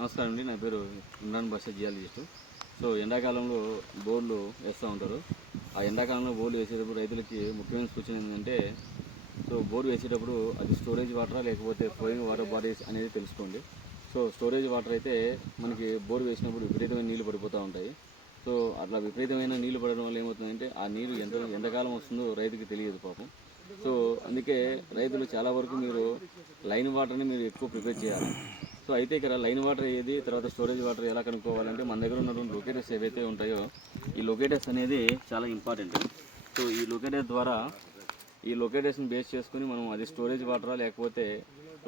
నమస్కారం అండి. నా పేరు ఇమ్రాన్ బాషా జియాలజిస్ట్. సో ఎండాకాలంలో బోర్లు వేస్తూ ఉంటారు. ఆ ఎండాకాలంలో బోర్లు వేసేటప్పుడు రైతులకి ముఖ్యమైన సూచన ఏంటంటే సో బోర్ వేసేటప్పుడు అది స్టోరేజ్ వాటరా లేకపోతే ఫ్లోయింగ్ వాటర్ బాడీస్ అనేది తెలుసుకోండి. సో స్టోరేజ్ వాటర్ అయితే మనకి బోర్ వేసినప్పుడు విపరీతమైన నీళ్ళు పడిపోతూ ఉంటాయి. సో అట్లా విపరీతమైన నీళ్ళు పడడం వల్ల ఏమవుతుందంటే ఆ నీరు ఎంత ఎంతకాలం వస్తుందో రైతుకి తెలియదు పాపం. సో అందుకే రైతులు చాలా వరకు మీరు లైన్ వాటర్ని మీరు ఎక్కువ ప్రిపేర్ చేయాలి. సో అయితే ఇక్కడ లైన్ వాటర్ ఏది తర్వాత స్టోరేజ్ వాటర్ ఎలా కనుక్కోవాలంటే మన దగ్గర ఉన్నటువంటి లొకేటర్స్ ఏవైతే ఉంటాయో ఈ లొకేటర్స్ అనేది చాలా ఇంపార్టెంట్ సో ఈ లొకేటర్ ద్వారా ఈ లొకేటర్స్ని బేస్ చేసుకుని మనం అది స్టోరేజ్ వాటరా లేకపోతే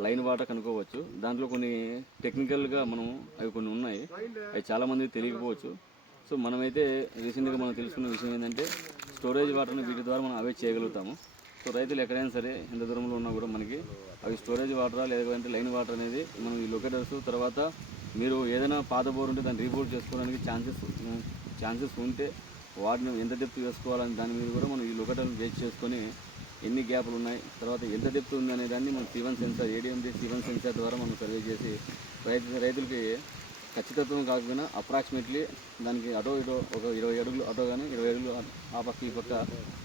లైన్ వాటర్ కనుక్కోవచ్చు. దాంట్లో కొన్ని టెక్నికల్గా మనం అవి కొన్ని ఉన్నాయి. అవి చాలామంది తెలియకపోవచ్చు. సో మనమైతే రీసెంట్గా మనం తెలుసుకున్న విషయం ఏంటంటే స్టోరేజ్ వాటర్ని వీటి ద్వారా మనం అవే చేయగలుగుతాము. సో రైతులు ఎక్కడైనా సరే ఎంత దూరంలో ఉన్నా కూడా మనకి అవి స్టోరేజ్ వాటరా లేదంటే లైన్ వాటర్ అనేది మనం ఈ లొకేటర్స్ తర్వాత మీరు ఏదైనా పాత బోర్ ఉంటే దాన్ని రీపోర్ట్ చేసుకోవడానికి ఛాన్సెస్ ఛాన్సెస్ ఉంటే వాటిని ఎంత డెప్త్ వేసుకోవాలని దాని మీద కూడా మనం ఈ లొకేటర్ని బేస్ చేసుకొని ఎన్ని గ్యాపులు ఉన్నాయి తర్వాత ఎంత డెప్త్ ఉందనే దాన్ని మనం సివన్ సెన్సార్ ఏడిఎండి సివన్ సెన్సార్ ద్వారా మనం సర్వే చేసి రైతు రైతులకి ఖచ్చితత్వం కాకపోయినా అప్రాక్సిమేట్లీ దానికి అటో ఇటో ఒక ఇరవై అడుగులు అటో కానీ ఇరవై అడుగులు ఆ పక్క ఈ పక్క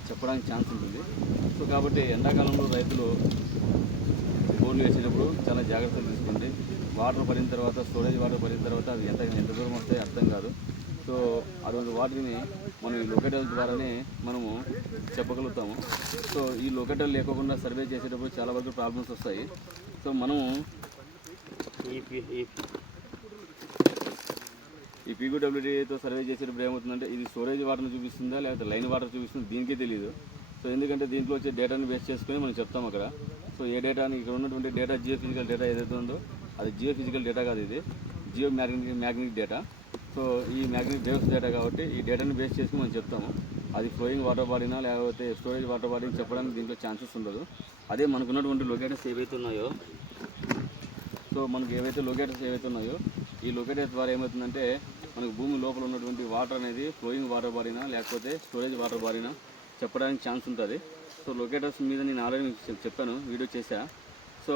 చెప్పడానికి ఛాన్స్ ఉంటుంది. సో కాబట్టి ఎండాకాలంలో రైతులు బోర్లు వేసేటప్పుడు చాలా జాగ్రత్తలు తీసుకోండి. వాటర్ పడిన తర్వాత స్టోరేజ్ వాటర్ పడిన తర్వాత అది ఎంత ఎంత దూరం వస్తే అర్థం కాదు. సో అటువంటి వాటిని మనం ఈ లొకేటర్ల ద్వారానే మనము చెప్పగలుగుతాము. సో ఈ లొకేటర్ లేకుండా సర్వే చేసేటప్పుడు చాలా వరకు ప్రాబ్లమ్స్ వస్తాయి. సో మనము ఈ ఈ ఈ పీక్యూడబ్ల్యూడీతో సర్వే చేసేటప్పుడు ఏమవుతుందంటే ఇది స్టోరేజ్ వాటర్ని చూపిస్తుందా లేకపోతే లైన్ వాటర్ చూపిస్తుందా దీనికే తెలియదు సో ఎందుకంటే దీంట్లో వచ్చే డేటాని బేస్ చేసుకొని మనం చెప్తాం అక్కడ. సో ఏ డేటాని ఇక్కడ ఉన్నటువంటి డేటా జియో ఫిజికల్ డేటా ఏదైతే ఉందో అది జియో ఫిజికల్ డేటా కాదు ఇది. Geomagnetic magnetic data. సో ఈ మ్యాగ్నెటిక్ వేవ్స్ డేటా కాబట్టి ఈ డేటాని బేస్ చేసుకుని మనం చెప్తాము. అది ఫ్లోయింగ్ వాటర్ బాడీనా లేకపోతే స్టోరేజ్ వాటర్ బాడీని చెప్పడానికి దీంట్లో ఛాన్సెస్ ఉండదు. అదే మనకున్నటువంటి లొకేటర్స్ ఏవైతే ఉన్నాయో సో మనకు ఏవైతే లొకేటర్స్ ఏవైతే ఉన్నాయో ఈ లొకేటర్స్ ద్వారా ఏమవుతుందంటే మనకు భూమి లోపల ఉన్నటువంటి వాటర్ అనేది ఫ్లోయింగ్ వాటర్ బారినా లేకపోతే స్టోరేజ్ వాటర్ బారినా చెప్పడానికి ఛాన్స్ ఉంటుంది. సో లొకేటర్స్ మీద నేను ఆల్రెడీ మీకు చెప్పాను వీడియో చేశా. సో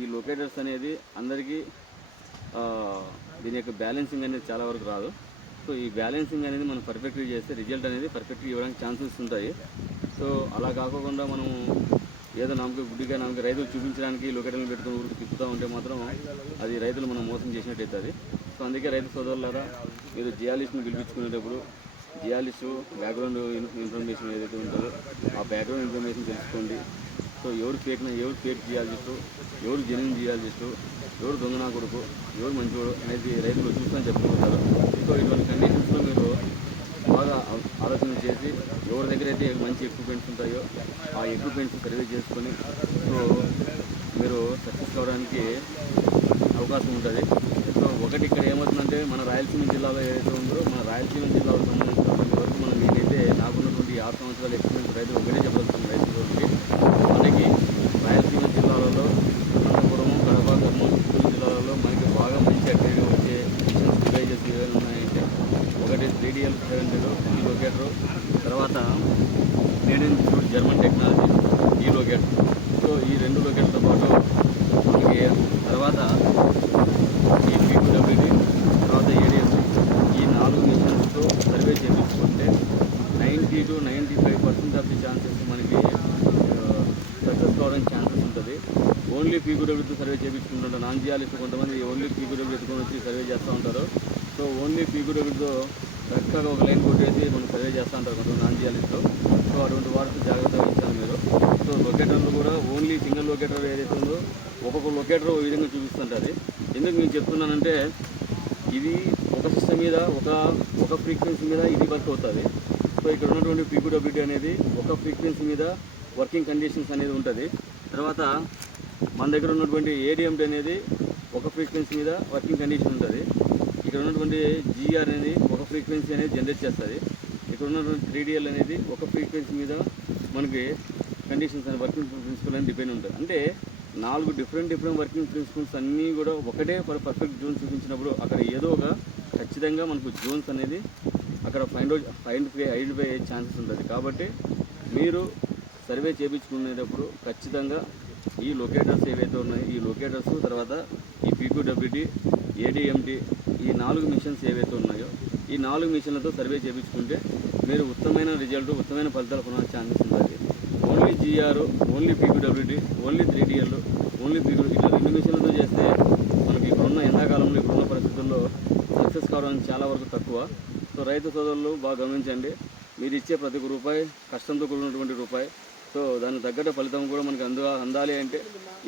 ఈ లొకేటర్స్ అనేది అందరికీ దీని యొక్క బ్యాలెన్సింగ్ అనేది చాలా వరకు రాదు. సో ఈ బ్యాలెన్సింగ్ అనేది మనం పర్ఫెక్ట్గా చేస్తే రిజల్ట్ అనేది పర్ఫెక్ట్గా ఇవ్వడానికి ఛాన్సెస్ ఉంటాయి. సో అలా కాకుండా మనం ఏదో నమ్మకం గుడ్డిగా నమ్మకం రైతులు చూపించడానికి లొకేటర్లు పెట్టుకుని ఊరికి తిప్పుతూ ఉంటే మాత్రం అది రైతులు మనం మోసం చేసినట్టు అవుతుంది సో అందుకే రైతు సోదరులారా మీరు జియాలిస్ట్ని పిలిపించుకునేటప్పుడు జియాలిస్ట్ బ్యాక్గ్రౌండ్ ఇన్ఫర్మేషన్ ఏదైతే ఉంటుందో ఆ బ్యాక్గ్రౌండ్ ఇన్ఫర్మేషన్ తెలుసుకోండి. సో ఎవరు ఫేక్ ఎవరు ఫేక్ జియాలజిస్టు ఎవరు జెన్యున్ జియాలజిస్టు ఎవరు దొంగనా కొడుకు ఎవరు మంచివాడు అనేది రైతులు చూసుకొని చెప్పుకుంటారు. సో ఇటువంటి కండిషన్స్లో మీరు బాగా ఆలోచన చేసి ఎవరి దగ్గర అయితే మంచి ఎక్విప్మెంట్స్ ఉంటాయో ఆ ఎక్విప్మెంట్స్ సర్వే చేసుకొని సో మీరు సక్సెస్ కావడానికి అవకాశం ఉంటుంది. ఒకటి ఇక్కడ ఏమవుతుందంటే మన రాయలసీమ జిల్లాలో ఏదైతే ఉందో మన రాయలసీమ జిల్లాలో సంబంధించినటువంటి వరకు మనం నేనైతే నాకున్నటువంటి ఆరు సంవత్సరాల ఎక్స్పీరియన్స్ రైతు ఒకటే చెప్పగలుగుతాం రైతులకి మనకి రాయలసీమ జిల్లాలలో అనంతపురం కడప ఖమ్మం చిత్తూరు జిల్లాలలో మనకి బాగా మంచి అగ్రేడ్ వచ్చే మిషన్స్ డివైజెస్ ఏమైనా ఉన్నాయంటే ఒకటి త్రీడిఎల్ సెవెన్ జీరో ఈ లొకేటరు తర్వాత made in institute German technology ఈ లొకేటర్ సో ఈ రెండు లొకేటర్తో పాటు మనకి తర్వాత ఈ పీక్యూడబ్ల్యూడి తర్వాత ఏడిఎస్ ఈ నాలుగు మిషన్స్తో సర్వే చేయించుకుంటే ninety two ninety five percent of the chances మనకి సక్సెస్ కావడానికి ఛాన్సెస్ ఉంటుంది ఓన్లీ పీక్యూడబ్ల్యూతో సర్వే నాన్ జియాలిస్ట్ కొంతమంది ఓన్లీ పీక్యూడబ్ల్యూ ఎత్తుకొని వచ్చి సర్వే చేస్తూ ఉంటారు. సో ఓన్లీ పీక్యూడబ్ల్యూతో కరెక్ట్గా ఒక లైన్ కొట్టేసి మనం సర్వే చేస్తూ ఉంటారు కొంతమంది నాన్ సో అటువంటి వారికి జాగ్రత్తగా వహించాలి మీరు. సో లొకేటర్లు కూడా ఓన్లీ సింగిల్ లొకేటర్ ఏదైతే ఉందో ఒక్కొక్క లొకేటర్ ఒక విధంగా చూపిస్తుంటుంది ఎందుకు నేను చెప్తున్నానంటే ఇది ఒక సిస్టమ్ మీద ఒక ఒక ఫ్రీక్వెన్సీ మీద ఇది వర్క్ అవుతుంది. సో ఇక్కడ ఉన్నటువంటి పీక్యూడబ్ల్యూటీ అనేది ఒక ఫ్రీక్వెన్సీ మీద వర్కింగ్ కండిషన్స్ అనేది ఉంటుంది. తర్వాత మన దగ్గర ఉన్నటువంటి ఏడిఎంటీ అనేది ఒక ఫ్రీక్వెన్సీ మీద వర్కింగ్ కండిషన్ ఉంటుంది. ఇక్కడ ఉన్నటువంటి జిఆర్ అనేది ఒక ఫ్రీక్వెన్సీ అనేది జనరేట్ చేస్తుంది. ఇక్కడ ఉన్నటువంటి త్రీడిఎల్ అనేది ఒక ఫ్రీక్వెన్సీ మీద మనకి కండిషన్స్ అని వర్కింగ్ ప్రిన్సిపల్ అని డిపెండ్ ఉంటుంది. అంటే నాలుగు డిఫరెంట్ డిఫరెంట్ వర్కింగ్ ప్రిన్సిపల్స్ అన్నీ కూడా ఒకటే పర్ పర్ఫెక్ట్ జోన్ చూపించినప్పుడు అక్కడ ఏదో ఒక ఖచ్చితంగా మనకు జోన్స్ అనేది అక్కడ ఫైండ్ అవుట్ ఫైండ్ ఐడెంటిఫై అయ్యే ఛాన్సెస్ ఉంటుంది. కాబట్టి మీరు సర్వే చేయించుకునేటప్పుడు ఖచ్చితంగా ఈ లొకేటర్స్ ఏవైతే ఉన్నాయో ఈ లొకేటర్స్ తర్వాత ఈ పీక్యూడబ్ల్యూడి ఏడిఎండి ఈ నాలుగు మిషన్స్ ఏవైతే ఉన్నాయో ఈ నాలుగు మిషన్లతో సర్వే చేయించుకుంటే మీరు ఉత్తమైన రిజల్ట్ ఉత్తమైన ఫలితాలు పొందాల్సిన ఛాన్సెస్ ఉంటుంది only GR only PQWD only three DL only PP ఇట్లా రెండు మిషన్లతో చేస్తే మనకి ఇప్పుడున్న ఎండాకాలంలో ఇప్పుడున్న పరిస్థితుల్లో సక్సెస్ కావడం చాలా వరకు తక్కువ. సో రైతు సోదరులు బాగా గమనించండి. మీరు ఇచ్చే ప్రతి ఒక్క రూపాయి కష్టంతో కూడినటువంటి రూపాయి. సో దానికి తగ్గట్టు ఫలితం కూడా మనకి అందు అందాలి అంటే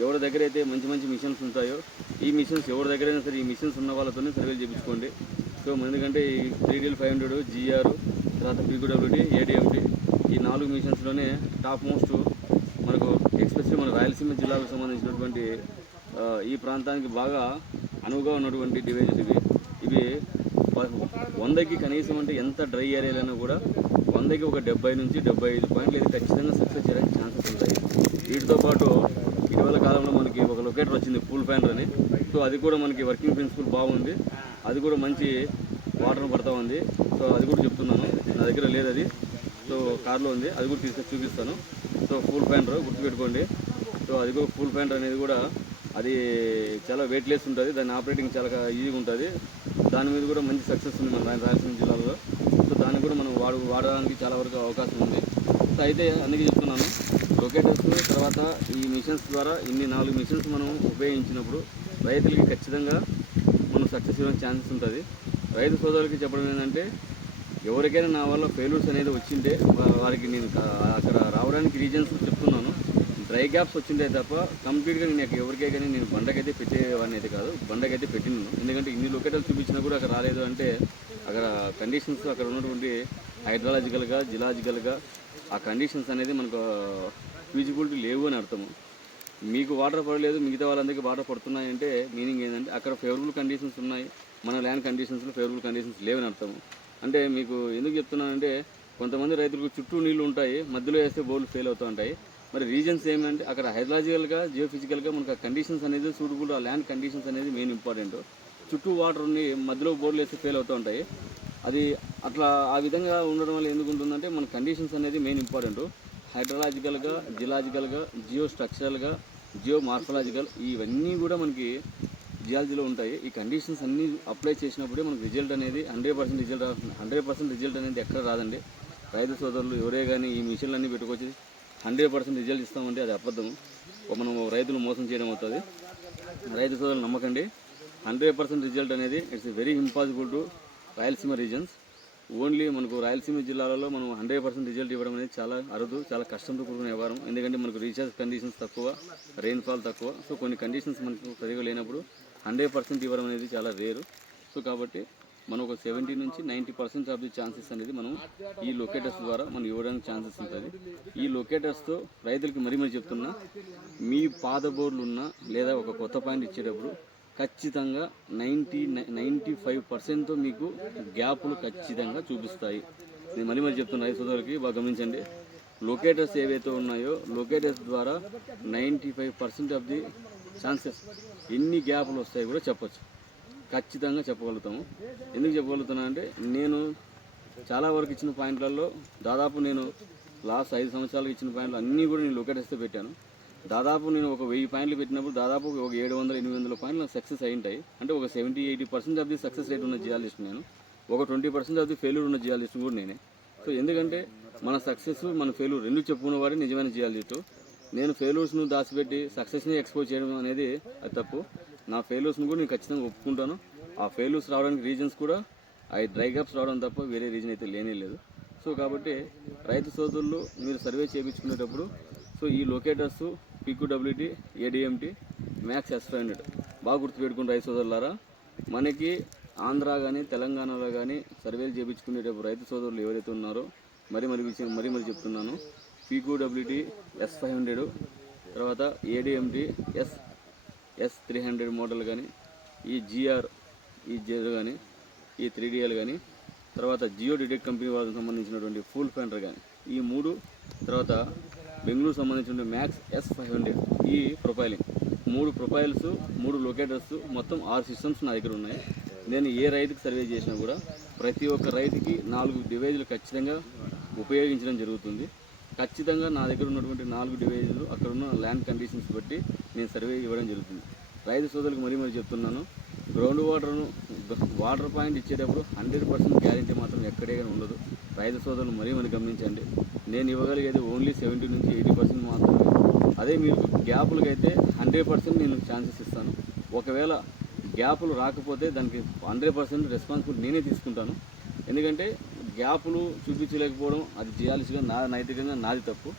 ఎవరి దగ్గర అయితే మంచి మంచి మిషన్స్ ఉంటాయో ఈ మిషన్స్ ఎవరి దగ్గరైనా సరే ఈ మిషన్స్ ఉన్న వాళ్ళతోనే సర్వేలు చేయించుకోండి సో ఎందుకంటే ఈ three DL five hundred GR తర్వాత పీక్యూడబ్ల్యూడి ఏడిఎండి ఈ నాలుగు మిషన్స్లోనే టాప్ మోస్ట్ మనకు ఎక్స్పెషల్లీ మన రాయలసీమ జిల్లాకు సంబంధించినటువంటి ఈ ప్రాంతానికి బాగా అనువుగా ఉన్నటువంటి డివైజెస్ ఇవి. ఇవి వందకి కనీసం అంటే ఎంత డ్రై ఏరియాలైనా కూడా వందకి ఒక డెబ్బై నుంచి డెబ్బై ఐదు పాయింట్లు ఇది ఖచ్చితంగా సక్సెస్ చేయడానికి ఛాన్సెస్ ఉంటాయి. వీటితో పాటు ఇటీవల కాలంలో మనకి ఒక లొకేటర్ వచ్చింది పూల్ ఫ్యాన్ అని. సో అది కూడా మనకి వర్కింగ్ ప్రిన్సిపల్ బాగుంది. అది కూడా మంచి వాటర్ పడతా ఉంది. సో అది కూడా చెప్తున్నాను. నా దగ్గర లేదు అది. సో కార్లో ఉంది. అది కూడా తీసుకొని చూపిస్తాను. సో ఫుల్ ప్యాంటర్ గుర్తుపెట్టుకోండి. సో అది కూడా ఫుల్ ప్యాంటర్ అనేది కూడా అది చాలా వెయిట్లెస్ ఉంటుంది. దాని ఆపరేటింగ్ చాలా ఈజీగా ఉంటుంది. దాని మీద కూడా మంచి సక్సెస్ ఉంది మన రాయలసీమ జిల్లాలో. కూడా మనం వాడు వాడడానికి చాలా వరకు అవకాశం ఉంది. సో అయితే అందుకే చెప్తున్నాను లొకేటర్స్ తర్వాత ఈ మిషన్స్ ద్వారా ఇన్ని నాలుగు మిషన్స్ మనం ఉపయోగించినప్పుడు రైతులకి ఖచ్చితంగా మనం సక్సెస్ ఇవ్వడం ఛాన్సెస్ ఉంటుంది. రైతు సోదరులకి చెప్పడం ఏంటంటే ఎవరికైనా నా వల్ల ఫెయిల్యూర్స్ అనేది వచ్చింటే వారికి నేను అక్కడ రావడానికి రీజన్స్ చెప్తున్నాను. డ్రై గ్యాప్స్ వచ్చిందే తప్ప కంప్లీట్గా నేను ఎవరికే కానీ నేను బండకైతే పెట్టేవాడిని అయితే కాదు బండకైతే పెట్టినాను ఎందుకంటే ఇన్ని లొకేటర్లు చూపించినా కూడా అక్కడ రాలేదు అంటే అక్కడ కండిషన్స్ అక్కడ ఉన్నటువంటి హైడ్రాలజికల్గా జిలాజికల్గా ఆ కండిషన్స్ అనేది మనకు ఫీజిబిలిటీ లేవు అని అర్థము. మీకు వాటర్ పడలేదు మిగతా వాళ్ళందరికీ వాటర్ పడుతున్నాయంటే మీనింగ్ ఏంటంటే అక్కడ ఫేవరబుల్ కండిషన్స్ ఉన్నాయి మన ల్యాండ్ కండిషన్స్లో ఫేవరబుల్ కండిషన్స్ లేవని అర్థము. అంటే మీకు ఎందుకు చెప్తున్నానంటే కొంతమంది రైతులకు చుట్టూ నీళ్ళు ఉంటాయి మధ్యలో వేస్తే బోర్లు ఫెయిల్ అవుతూ ఉంటాయి. మరి రీజన్స్ ఏమంటే అక్కడ హైడ్రాలజికల్గా జియోఫిజికల్గా మనకు ఆ కండిషన్స్ అనేది సూటబుల్ ఆ ల్యాండ్ కండిషన్స్ అనేది మెయిన్ ఇంపార్టెంట్ చుట్టూ వాటర్ ఉండి మధ్యలో బోర్లు వేస్తే ఫెయిల్ అవుతూ ఉంటాయి. అది అట్లా ఆ విధంగా ఉండడం వల్ల ఎందుకు ఉంటుందంటే మన కండిషన్స్ అనేది మెయిన్ ఇంపార్టెంట్ హైడ్రలాజికల్గా జిలాజికల్గా జియో స్ట్రక్చరల్గా జియో మార్ఫలాజికల్ ఇవన్నీ కూడా మనకి జియాలజీలో ఉంటాయి. ఈ కండిషన్స్ అన్నీ అప్లై చేసినప్పుడే మనకు రిజల్ట్ అనేది hundred percent result hundred percent result అనేది ఎక్కడ రాదండి. రైతు సోదరులు ఎవరే కానీ ఈ మిషన్లు అన్నీ పెట్టుకొచ్చి హండ్రెడ్ పర్సెంట్ రిజల్ట్ ఇస్తామంటే అది అబద్ధం. మనం రైతులు మోసం చేయడం అవుతుంది. రైతు సోదరులు నమ్మకండి. హండ్రెడ్ పర్సెంట్ రిజల్ట్ అనేది it's very impossible to Rayalaseema regions. Only మనకు రాయలసీమ జిల్లాలలో మనం హండ్రెడ్ పర్సెంట్ రిజల్ట్ ఇవ్వడం అనేది చాలా అరుదు చాలా కష్టంతో కూడుకున్న వ్యవహారం. ఎందుకంటే మనకు రీఛార్జ్ కండిషన్స్ తక్కువ రెయిన్ఫాల్ తక్కువ. సో కొన్ని కండిషన్స్ మనకు సరిగా లేనప్పుడు హండ్రెడ్ పర్సెంట్ ఇవ్వడం అనేది చాలా రేరు సో కాబట్టి మనం ఒక సెవెంటీ నుంచి ninety percent of the chances అనేది మనం ఈ లొకేటర్స్ ద్వారా మనం ఇవ్వడానికి ఛాన్సెస్ ఉంటుంది. ఈ లొకేటర్స్తో రైతులకి మరీ మరి చెప్తున్నా మీ పాత బోర్డులు ఉన్నా లేదా ఒక కొత్త పాయింట్ ఇచ్చేటప్పుడు ఖచ్చితంగా నైంటీ నైంటీ ఫైవ్ పర్సెంట్తో మీకు గ్యాప్లు ఖచ్చితంగా చూపిస్తాయి. నేను మళ్ళీ మరి చెప్తున్నా రైతు సోదరులకి బాగా గమనించండి. లొకేటర్స్ ఏవైతే ఉన్నాయో లొకేటర్స్ ద్వారా ninety five percent of the chances ఎన్ని గ్యాప్లు వస్తాయి కూడా చెప్పొచ్చు. ఖచ్చితంగా చెప్పగలుగుతాము. ఎందుకు చెప్పగలుగుతున్నా అంటే నేను చాలా వరకు ఇచ్చిన పాయింట్లలో దాదాపు నేను లాస్ట్ ఐదు సంవత్సరాలకు ఇచ్చిన పాయింట్లు అన్నీ కూడా నేను లొకేటర్స్తో పెట్టాను. దాదాపు నేను ఒక వెయ్యి పాయింట్లు పెట్టినప్పుడు దాదాపు ఒక ఏడు వందల ఎనిమిది వందల పాయింట్లు సక్సెస్ అయి ఉంటాయి అంటే ఒక seventy eighty percent of the success rate ఉన్న జియాలిస్ట్ నేను. ఒక twenty percent of the failure ఉన్న జియాలిస్ట్ కూడా నేనే. సో ఎందుకంటే మన సక్సెస్ మన ఫెయిల్యూర్ రెండు చెప్పుకున్న వాడే నిజమైన జియాలజిస్ట్ నేను ఫెయిల్యూర్స్ను దాచిపెట్టి సక్సెస్ని ఎక్స్పోజ్ చేయడం అనేది అది తప్పు. నా ఫెయిల్యూర్స్ని కూడా నేను ఖచ్చితంగా ఒప్పుకుంటాను. ఆ ఫెయిల్యూర్స్ రావడానికి రీజన్స్ కూడా అవి డ్రై గ్యాప్స్ రావడం తప్ప వేరే రీజన్ అయితే లేనే లేదు. సో కాబట్టి రైతు సోదరులు మీరు సర్వే చేయించుకునేటప్పుడు సో ఈ locators PQWT ADMT max S five hundred. బాగా గుర్తుపెట్టుకుని రైతు సోదరులారా. మనకి ఆంధ్ర కానీ తెలంగాణలో కానీ సర్వేలు చేయించుకునేటప్పుడు రైతు సోదరులు ఎవరైతే ఉన్నారో మరీ మరి విషయం మరీ మరి చెప్తున్నాను. పీక్యూడబ్ల్యూటీ ఎస్ ఫైవ్ హండ్రెడ్ తర్వాత ADMT S S three hundred model కానీ ఈ జిఆర్ ఈ జెడ్ కానీ ఈ త్రీ డిఎల్ కానీ తర్వాత జియో డిటెక్ కంపెనీ వాళ్ళకి సంబంధించినటువంటి ఫుల్ ఫెండర్ కానీ ఈ మూడు తర్వాత బెంగళూరు సంబంధించిన మ్యాక్స్ ఎస్ ఫైవ్ హండ్రెడ్ ఈ ప్రొఫైలింగ్ మూడు ప్రొఫైల్స్ మూడు లొకేటర్స్ మొత్తం ఆరు సిస్టమ్స్ నా దగ్గర ఉన్నాయి. నేను ఏ రైతుకి సర్వే చేసినా కూడా ప్రతి ఒక్క రైతుకి నాలుగు డివైజులు ఖచ్చితంగా ఉపయోగించడం జరుగుతుంది. ఖచ్చితంగా నా దగ్గర ఉన్నటువంటి నాలుగు డివైజులు అక్కడ ఉన్న ల్యాండ్ కండిషన్స్ బట్టి నేను సర్వే ఇవ్వడం జరుగుతుంది. రైతు సోదరులకు మరీ మరీ చెప్తున్నాను. గ్రౌండ్ వాటర్ను వాటర్ పాయింట్ ఇచ్చేటప్పుడు హండ్రెడ్ పర్సెంట్ గ్యారంటీ మాత్రం ఎక్కడే కానీ ఉండదు. రైతు సోదరులు మరీ మనం గమనించండి. నేను ఇవ్వగలిగేది ఓన్లీ సెవెంటీ నుంచి ఎయిటీ పర్సెంట్ మాత్రమే. అదే మీరు గ్యాపులకు అయితే హండ్రెడ్ పర్సెంట్ నేను ఛాన్సెస్ ఇస్తాను. ఒకవేళ గ్యాపులు రాకపోతే దానికి హండ్రెడ్ పర్సెంట్ రెస్పాన్సిబిలిటీ నేనే తీసుకుంటాను. ఎందుకంటే గ్యాపులు చూపించలేకపోవడం అది చేయాల్సిన నా నైతికంగా నాది తప్పు.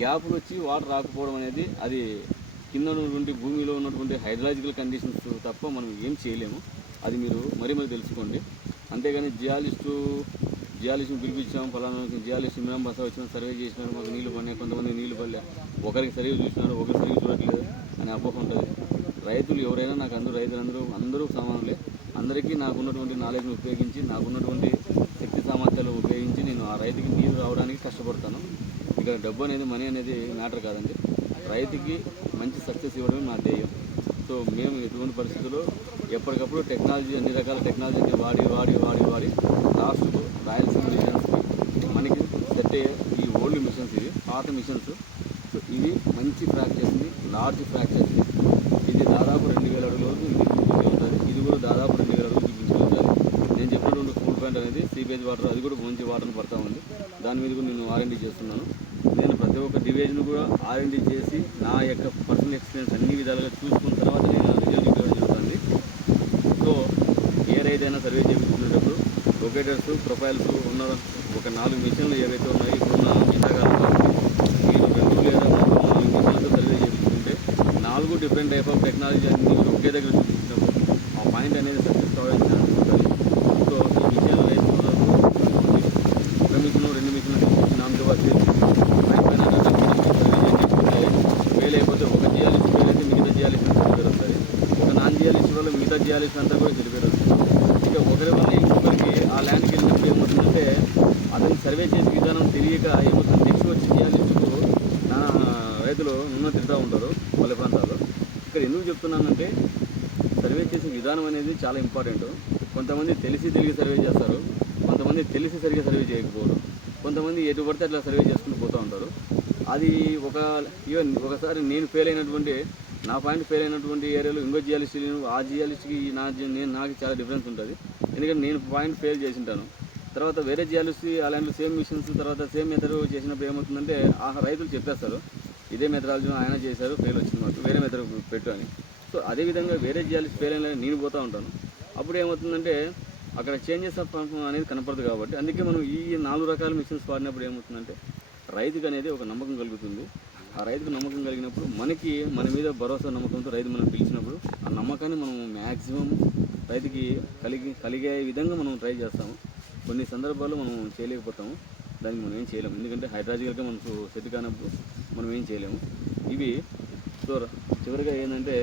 గ్యాపులు వచ్చి వాటర్ రాకపోవడం అనేది అది కింద ఉన్నటువంటి భూమిలో ఉన్నటువంటి హైడ్రాలజికల్ కండిషన్స్ తప్ప మనం ఏం చేయలేము. అది మీరు మరీ మరి తెలుసుకోండి. అంతేగాని జియాలిస్టు జియాలిస్ట్ని పిలిపించాం ఫలానా జియాలిస్ట్ మెంబర్స్ బస వచ్చిన సర్వే చేసినారు మాకు నీళ్ళు పడినాయి కొంతమంది నీళ్ళు పడలే. ఒకరికి సర్వే చూసినారు ఒకరికి సర్వే చూడట్లేదు అని అపోహ ఉంటుంది. రైతులు ఎవరైనా నాకు అందరూ రైతులందరూ అందరూ సమానులే. అందరికీ నాకు ఉన్నటువంటి నాలెడ్జ్ని ఉపయోగించి నాకు ఉన్నటువంటి శక్తి సామర్థ్యాలు ఉపయోగించి నేను ఆ రైతుకి నీరు రావడానికి కష్టపడతాను. ఇక్కడ డబ్బు అనేది మనీ అనేది మ్యాటర్ కాదండి. రైతుకి మంచి సక్సెస్ ఇవ్వడమే మా ధ్యేయం. సో మేము ఎటువంటి పరిస్థితుల్లో ఎప్పటికప్పుడు టెక్నాలజీ అన్ని రకాల టెక్నాలజీని వాడి వాడి వాడి వాడి లాస్ట్కు రాయలసీమ మిషన్స్కి మనకి సెట్ అయ్యే ఈ ఓల్డ్ మిషన్స్ ఇవి పాత మిషన్స్. సో ఇవి మంచి ఫ్రాక్చర్స్ని లార్జ్ ఫ్రాక్చర్స్ని ఇది దాదాపు రెండు వేల అడుగుల వరకు ఇది ఉంటుంది ఇది కూడా దాదాపు రెండు వేల అడుగులు చూపించే నేను చెప్పినటువంటి కూల్ ప్యాంట్ అనేది సీపేజ్ వాటర్ అది కూడా మంచి వాటర్ని పడతా ఉంది. దాని మీద కూడా నేను ఆర్ఎండి చేస్తున్నాను. నేను ప్రతి ఒక్క డివిజన్ కూడా ఆర్ఎండి చేసి నా యొక్క పర్సనల్ ఎక్స్పీరియన్స్ అన్ని విధాలుగా చూసుకున్న తర్వాత నేను రిజల్ట్ ఇవ్వడం జరుగుతుంది. సో ఏ సర్వే చేయించుకునేటప్పుడు లొకేటర్స్ ప్రొఫైల్స్ ఉన్న ఒక నాలుగు మిషన్లు ఏవైతే ఉన్నాయో ఇప్పుడున్న శీతాకాలం కాబట్టి మీరు రెండు లేదా మూడు నాలుగు మిషన్లతో సర్వే చేయించుకుంటే నాలుగు డిఫరెంట్ టైప్ ఆఫ్ టెక్నాలజీ అన్ని ఒకే దగ్గర చూపించినప్పుడు ఆ పాయింట్ అనేది సక్సెస్ కావాలని అనుకుంటుంది సో ఈ విషయాలు రైతు ఒక మిషన్ రెండు మిషన్లు నామతో వచ్చి అయిపోయిన ఫెయిల్ అయిపోతే ఒక జియాలిస్ట్ ఫెయిల్ అయితే మిగతా జియాలిస్ట్ చెడిపోయి వస్తుంది ఒక నాన్ జియాలిస్ట్ వల్ల మిగతా జియాలిస్ట్ అంతా కూడా చెడిపోయి వస్తుంది ఇక ఒకరి వల్ల ఇంకొకరికి ఆ ల్యాండ్కి వెళ్ళినప్పుడు ఏమవుతుందంటే అతను సర్వే చేసే విధానం తెలియక ఏమవుతుంది నెక్స్ట్ వచ్చి జియాలిస్టుకు నా రైతులు నిన్న తింటూ ఉంటారు. పల్లె చెప్తున్నానంటే సర్వే చేసే విధానం అనేది చాలా ఇంపార్టెంట్. కొంతమంది తెలిసి తిరిగి సర్వే చేస్తారు కొంతమంది తెలిసి సరిగ్గా సర్వే చేయకపోవడం కొంతమంది ఎటు పడితే అట్లా సర్వే చేసుకుని పోతూ ఉంటారు. అది ఒక ఈవెన్ ఒకసారి నేను ఫెయిల్ అయినటువంటి నా పాయింట్ ఫెయిల్ అయినటువంటి ఏరియాలో ఇంకో జియాలిస్ట్ ఆ జియాలిస్ట్కి నా నేను నాకు చాలా డిఫరెన్స్ ఉంటుంది. ఎందుకంటే నేను పాయింట్ ఫెయిల్ చేసింటాను. తర్వాత వేరే జియాలిస్ట్ అలాంటి సేమ్ మిషన్స్ తర్వాత సేమ్ మెథడ్ చేసినప్పుడు ఏమవుతుందంటే ఆ రైతులు చెప్పేస్తారు ఇదే మెథడాలజీ ఆయన చేశారు ఫెయిల్ వచ్చింది మాకు. వేరే మెథడ్ పెట్టు అని. సో అదేవిధంగా వేరే చేయాలి ఫెయిల్ అయిన నేను పోతూ ఉంటాను. అప్పుడు ఏమవుతుందంటే అక్కడ చేంజెస్ ఆఫ్ అనేది కనపడదు కాబట్టి అందుకే మనం ఈ నాలుగు రకాల మిషన్స్ వాడినప్పుడు ఏమవుతుందంటే రైతుకు అనేది ఒక నమ్మకం కలుగుతుంది. ఆ రైతుకు నమ్మకం కలిగినప్పుడు మనకి మన మీద భరోసా నమ్మకంతో రైతు మనం పిలిచినప్పుడు ఆ నమ్మకాన్ని మనం మ్యాక్సిమం రైతుకి కలిగి కలిగే విధంగా మనం ట్రై చేస్తాము. కొన్ని సందర్భాల్లో మనం చేయలేకపోతాము. దానికి మనం ఏం చేయలేము. ఎందుకంటే హైడ్రాజికల్గా మనకు సెట్ కానప్పుడు మనం ఏం చేయలేము. ఇవి సో చివరిగా ఏంటంటే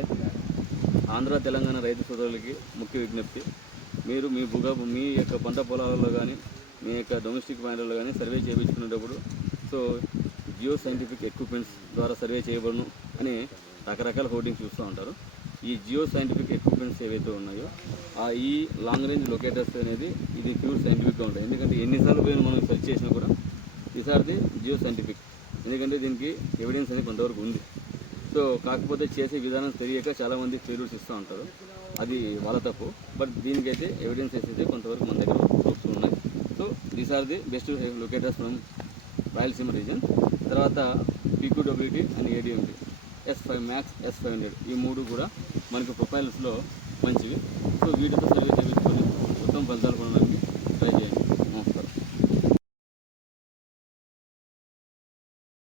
ఆంధ్ర తెలంగాణ రైతు సోదరులకి ముఖ్య విజ్ఞప్తి. మీరు మీ భూగా మీ యొక్క పంట పొలాలలో కానీ మీ యొక్క డొమెస్టిక్ పాయింట్లలో కానీ సర్వే చేయించుకునేటప్పుడు సో జియో సైంటిఫిక్ ఎక్విప్మెంట్స్ ద్వారా సర్వే చేయబడును అని రకరకాల హోర్డింగ్స్ చూస్తూ ఉంటారు. ఈ జియో సైంటిఫిక్ ఎక్విప్మెంట్స్ ఏవైతే ఉన్నాయో ఆ ఈ లాంగ్ రేంజ్ లొకేటర్స్ అనేది ఇది ప్యూర్ సైంటిఫిక్గా ఉంటాయి. ఎందుకంటే ఎన్నిసార్లు పోయిన మనం సెర్చ్ చేసినా కూడా ఈసారిది జియో సైంటిఫిక్. ఎందుకంటే దీనికి ఎవిడెన్స్ అనేది కొంతవరకు ఉంది. సో కాకపోతే చేసే విధానం తెలియక చాలామంది ఫెయిల్యూర్స్ ఇస్తూ ఉంటారు. అది వాళ్ళ తప్పు. బట్ దీనికైతే ఎవిడెన్స్ అయితే కొంతవరకు మన దగ్గర ప్రూఫ్స్ ఉన్నాయి. So these are the best locators from Rayalaseema region తర్వాత PQWT and ADMT S five max S five hundred ఈ మూడు కూడా మనకి ప్రొఫైల్స్లో మంచివి. సో వీటితో సరిగ్గా చేయించుకొని ఉత్తమ ఫలితాలు కొనడానికి ట్రై చేయండి.